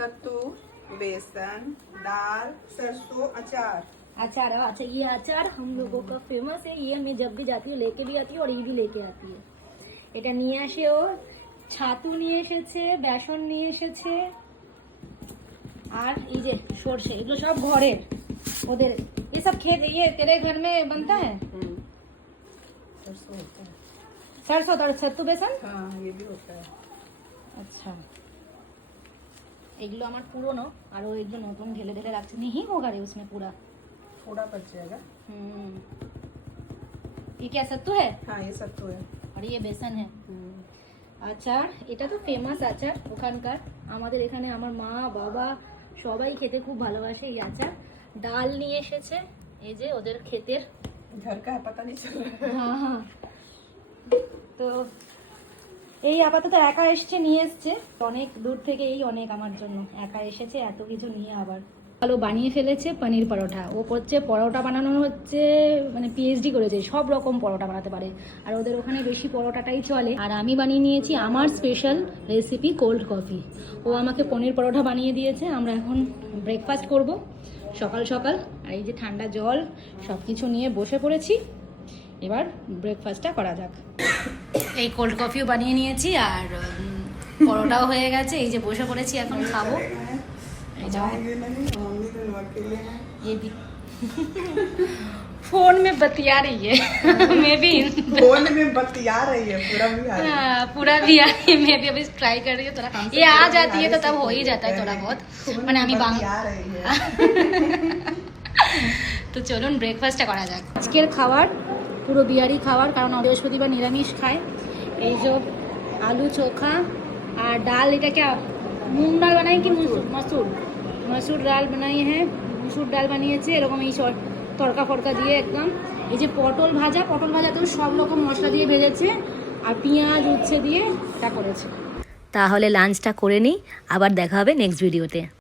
सत्तू, बेसन, दाल, सरसों, अचार। अचार, अच्छा ये अचार हम लोगों का फेमस है। ये मैं जब भी जाती हूँ लेके भी आती हूँ और ये भी लेके आती है। এটা নিয়ে আসে ও, ছাতু নিয়ে এসেছে, বেসন নিয়ে এসেছে, আর এই যে সরষে, এগুলো সব ঘরের ওদের। ये सब खेत ये तेरे घर में बनता है? सरसों होता है। सरसों और सत्तू बेसन। हाँ, ये भी होता है। আচ্ছা, এগুলো আমার পুরনো আর ও এগুলো নতুন ঢেলে ঢেলে রাখছে। नहीं होगा रे उसमें पूरा। थोड़ा बच जाएगा। ये क्या सत्तू है? हाँ, ये सत्तू है। আর ये বেসন है। আচার, এটা তো ফেমাস আচার ওখানকার। আমাদের এখানে আমার মা বাবা সবাই খেতে খুব ভালোবাসে এই আচার। ডাল নিয়ে এসেছে, এই যে ওদের ক্ষেতের। घर का है, पता नहीं चल रहा है। হ্যাঁ হ্যাঁ, তো এই আপাতত একা এসছে, নিয়ে এসছে অনেক দূর থেকে, এই অনেক আমার জন্য একা এসেছে এত কিছু নিয়ে। আবার ভালো বানিয়ে ফেলেছে পনির পরোটা। ও করছে পরোটা বানানো, হচ্ছে মানে পিএইচডি করেছে, সব রকম পরোটা বানাতে পারে। আর ওদের ওখানে বেশি পরোটাটাই চলে। আর আমি বানিয়ে নিয়েছি আমার স্পেশাল রেসিপি কোল্ড কফি। ও আমাকে পনির পরোটা বানিয়ে দিয়েছে। আমরা এখন ব্রেকফাস্ট করব সকাল সকাল। আর এই যে ঠান্ডা জল সব কিছু নিয়ে বসে পড়েছি, এবার ব্রেকফাস্টটা করা যাক। এই কোল্ড কফিও বানিয়ে নিয়েছি আর পরোটাও হয়ে গেছে। এই যে বসে পড়েছি, এখন খাবো। এই যাও, आएंगे नहीं, मम्मी तो अकेले हैं। ये भी फोन में बतिया रही है। मैं भी फोन में बतिया रही है, पूरा भी आ रही है। हाँ, पूरा भी आ रही है। मैं भी अभी ट्राई कर रही हूँ थोड़ा। ये आ जाती है तो तब हो ही जाता है थोड़ा बहुत। মানে আমি बतिया रही है। তো চলুন ব্রেকফাস্টটা করা যাক। আজকের খাবার পুরো বিহারি খাবার, কারণ বৃহস্পতিবার নিরামিষ খায়। এই যে আলু চোখা আর ডাল, এটা क्या মুগ ডাল বানাই কি মসুর মসুর ডাল বানাই, হ্যাঁ মসুর ডাল বানিয়েছে এরকম এই তড়কা ফড়কা দিয়ে একদম। এই যে পটল ভাজা, পটল ভাজা তো সব রকম মশলা দিয়ে ভেজেছে আর পেঁয়াজ উচ্ছে দিয়ে এটা করেছে। তাহলে লাঞ্চটা করে নিই, আবার দেখা হবে নেক্সট ভিডিওতে।